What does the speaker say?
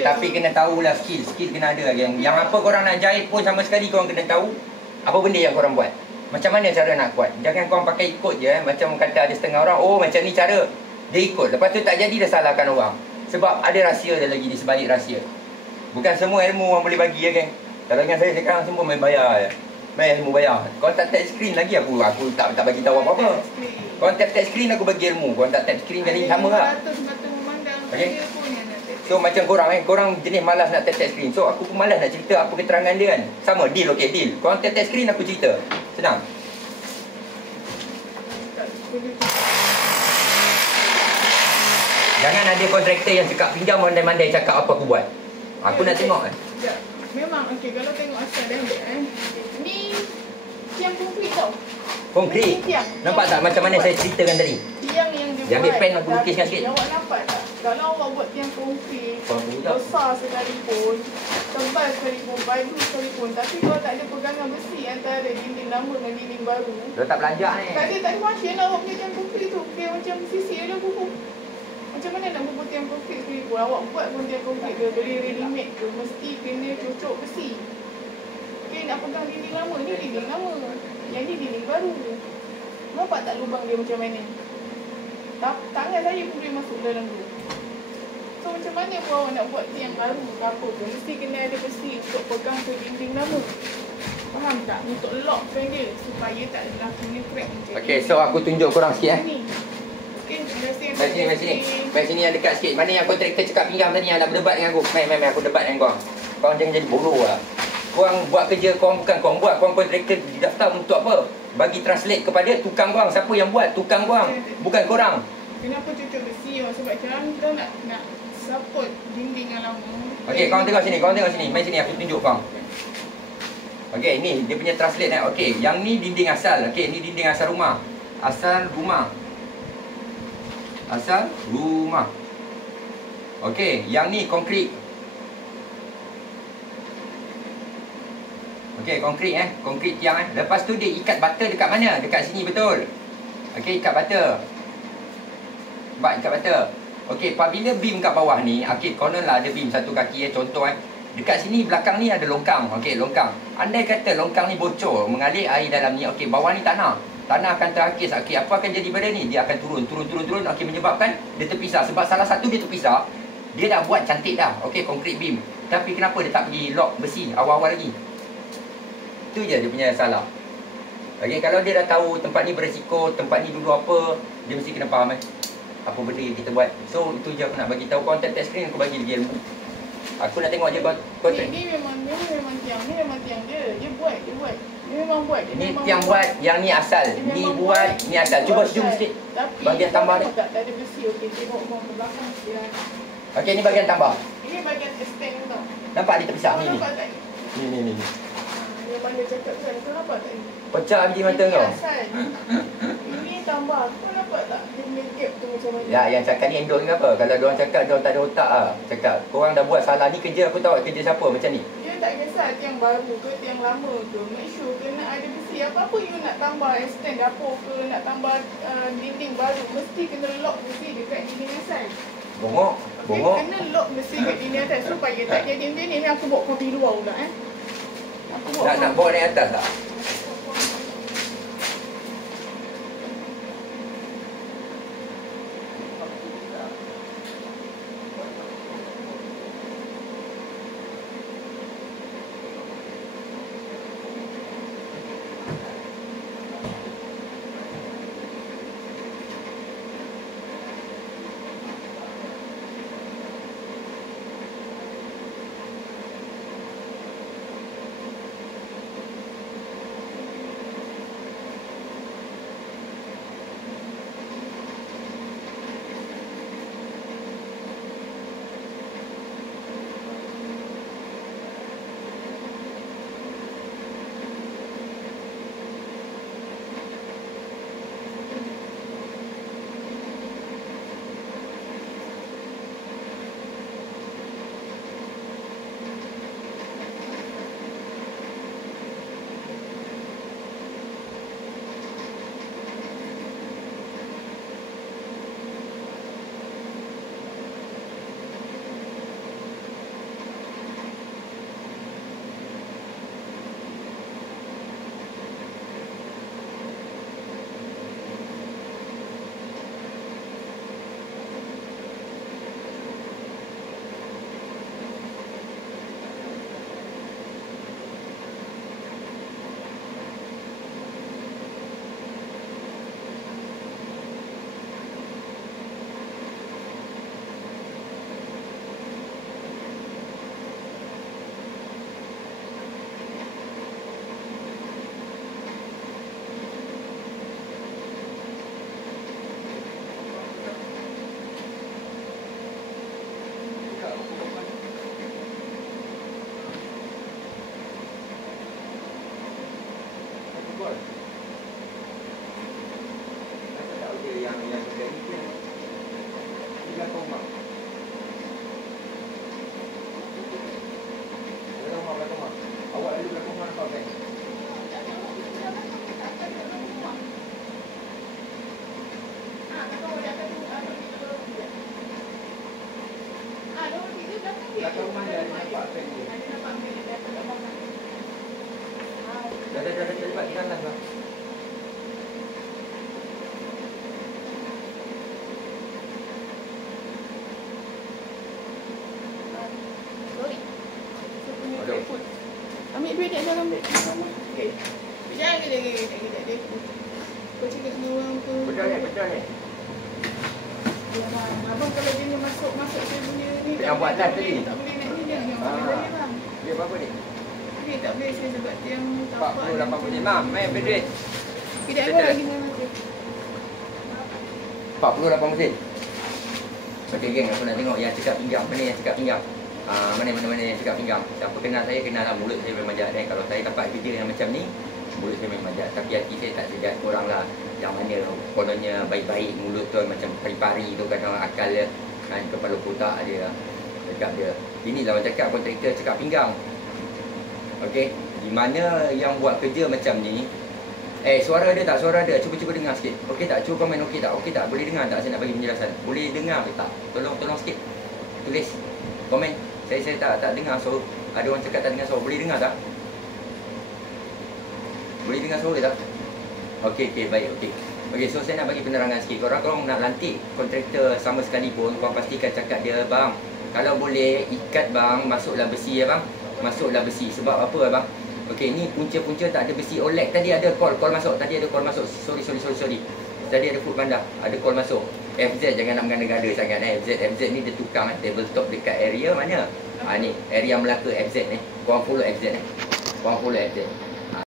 tapi kena tahulah skill kena ada geng. Yang apa korang nak jahit pun sama sekali korang kena tahu apa benda yang korang buat. Macam mana cara nak kuat. Jangan korang pakai ikut je macam kata ada setengah orang, oh macam ni cara. Dia ikut. Lepas tu tak jadi dah salahkan orang. Sebab ada rahsia dia lagi di sebalik rahsia. Bukan semua ilmu orang boleh bagi ya geng. Kalau dengan saya sekarang semua main bayar je. Main ilmu bayar. Kalau tak tap screen lagi aku tak bagi tahu apa-apa. Kalau tap screen aku bagi ilmu. Kalau tak tap screen jadi sama lah. Okay. So macam korang korang jenis malas nak tap screen. So aku pun malas nak cerita apa keterangan dia kan. Sama deal okey deal. Korang tap screen aku cerita. Senang. Jangan ada kontraktor yang cakap pinjam mandai-mandai cakap apa aku buat. Aku nak tengok kan. Memang okey kalau tengok asal dia ni tiang konkrit tau. Konkrit. Nampak tak macam mana saya ceritakan tadi? Tiang yang dia buat. Yang ambil pen aku lukiskan sikit. Awak nampak tak? Kalau awak buat tiang konkrit besar sekalipun, tebal sekalipun, baik sekalipun, tapi kalau tak ada pegangan besi antara dinding lama dengan dinding baru, dia tak belanjak ni. Tak ada function lah awak punya tiang konkrit tu. Okey macam sisi ada buku. Macam mana nak bubuh tiang konkrit sekalipun? Awak buat pun tiang konkrit ke, beli ready made ke, mesti kena cocok besi. Okey nak pegang dinding lama, ni dinding lama. Yang ni dinding baru. Nampak tak lubang dia macam mana? Tangan saya pun boleh masuk dalam tu. So macam mana pun awak nak buat tiang baru ke apa pun, mesti kena ada besi untuk pegang ke dinding lama. Faham tak? Untuk lockkan dia supaya tak berlakunya crack macam ni. Okey, so aku tunjuk korang sikit Mari sini. Mari sini yang dekat sikit. Mana yang kontraktor cakap pinjam tadi yang nak berdebat dengan aku. Mari aku debat dengan korang. Korang jangan jadi bodoh lah. Korang buat kerja korang bukan korang buat. Korang kontraktor didaftar untuk apa? Bagi translate kepada tukang korang. Siapa yang buat? Tukang korang. Bukan korang. Kenapa cocok besi? Sebab sekarang kita nak support dinding yang lama. Okey, korang tengok sini. Mari sini aku tunjuk korang. Okey, ni dia punya translate eh. Okey, yang ni dinding asal. Okey, ni dinding asal rumah. Asal rumah. Okey, yang ni konkrit. Okey, konkrit konkrit tiang Lepas tu dia ikat bata dekat mana? Dekat sini betul. Okey, ikat bata. Ikat bata. Okey, apabila beam kat bawah ni, okey, konon lah ada beam satu kaki contoh Dekat sini belakang ni ada longkang. Okey, longkang. Andai kata longkang ni bocor, mengalir air dalam ni. Okey, bawah ni tanah akan terakis. Okey, apa akan jadi pada ni? Dia akan turun. Okey, menyebabkan dia terpisah. Sebab salah satu dia terpisah, dia dah buat cantik dah. Okey, concrete beam. Tapi kenapa dia tak pergi lock besi awal-awal lagi? Itu je dia punya salah. Okey, kalau dia dah tahu tempat ni beresiko, tempat ni dulu apa, dia mesti kena faham apa benda yang kita buat. So, itu je aku nak bagi tahu. Kau tap screen, aku bagi dia ilmu. Aku nak tengok je kau ni memang tiang. Ni memang tiang dia. Dia buat. Dia memang buat. Ni tiang buat, yang ni asal. Ni buat, ni asal. Cuba zoom sikit. Bahagian tambah ni. Tak ada besi. Okey, tengok ke belakang sikit. Okey, ni bahagian tambah. Ini bahagian extend tau. Nampak dia terpisah ni. Nampak tak? Ni. Yang mana cakap kan, kau nampak tak ni? Pecah biji mata kau. Ini tambah. Kau nampak tak? Dia punya gap tu macam mana? Ya, yang cakap ni endorse ke apa? Kalau diorang cakap diorang tak ada otak lah. Cakap, korang dah buat salah ni kerja aku tahu. Kerja siapa macam ni? Dia tak kisah tiang baru ke, tiang lama ke. Make sure kena ada besi. Apa-apa you nak tambah extend dapur ke, nak tambah dinding baru, mesti kena lock besi dekat dinding asal. Bongok. Kena lock besi kat dinding atas supaya tak jadi macam ni. Aku bawa kopi luar pula Nak bawa naik atas tak? Lalu belakang rumah kau kan? Belakang rumah dia ada nampak fan dia. Dah terlibat di dalam bang. Ambil duit dia, jangan ambil. Okey. Jangan kejap dia. Kau cakap dengan orang tu. Betul ni. Abang kalau dia masuk saya punya ni. Yang buat live tadi? Tak boleh nak ni dia. Yang boleh bang. Dia berapa ni? Dia tak boleh saya sebab yang tapak. 40-85. Main berduit. Tidak ada lagi dengan aku. 48 mesin. Okey geng, aku nak tengok yang cakap pinjam. Mana yang cakap pinjam? Mana yang cakap pinjam. Siapa kenal saya, kenal lah. Mulut saya memang jahat. Kalau saya dapat kerja yang macam ni, mulut saya memang jahat. Tapi hati saya tak sejahat korang lah. Yang mana kononnya baik-baik mulut tu, macam pari-pari tu kan, akal dia kan, kepala kotak dia cakap dia. Inilah orang cakap kontraktor cakap pinggang. Okey, di mana yang buat kerja macam ni, suara dia tak, suara dia cuba dengar sikit. Okey tak, cuba komen okey tak, boleh dengar tak saya nak bagi penjelasan? Boleh dengar ke tak? Tolong sikit. Tulis komen. Saya tak dengar suara. Ada orang cakap tak dengar suara. Boleh dengar tak? Boleh dengar suara tak? Okey, baik, okey. Okey, so saya nak bagi penerangan sikit. Korang nak lantik kontraktor sama sekali pun, korang pastikan cakap dia, bang, kalau boleh ikat bang, masuklah besi ya bang. Masuklah besi. Sebab apa bang? Okey, ni punca-punca tak ada besi OLED. Tadi ada call masuk. Sorry. Tadi ada food panda, ada call masuk. FZ jangan nak mengada-gada sangat FZ ni dia tukang tabletop dekat area mana? Ni area Melaka FZ ni. Korang follow FZ ni.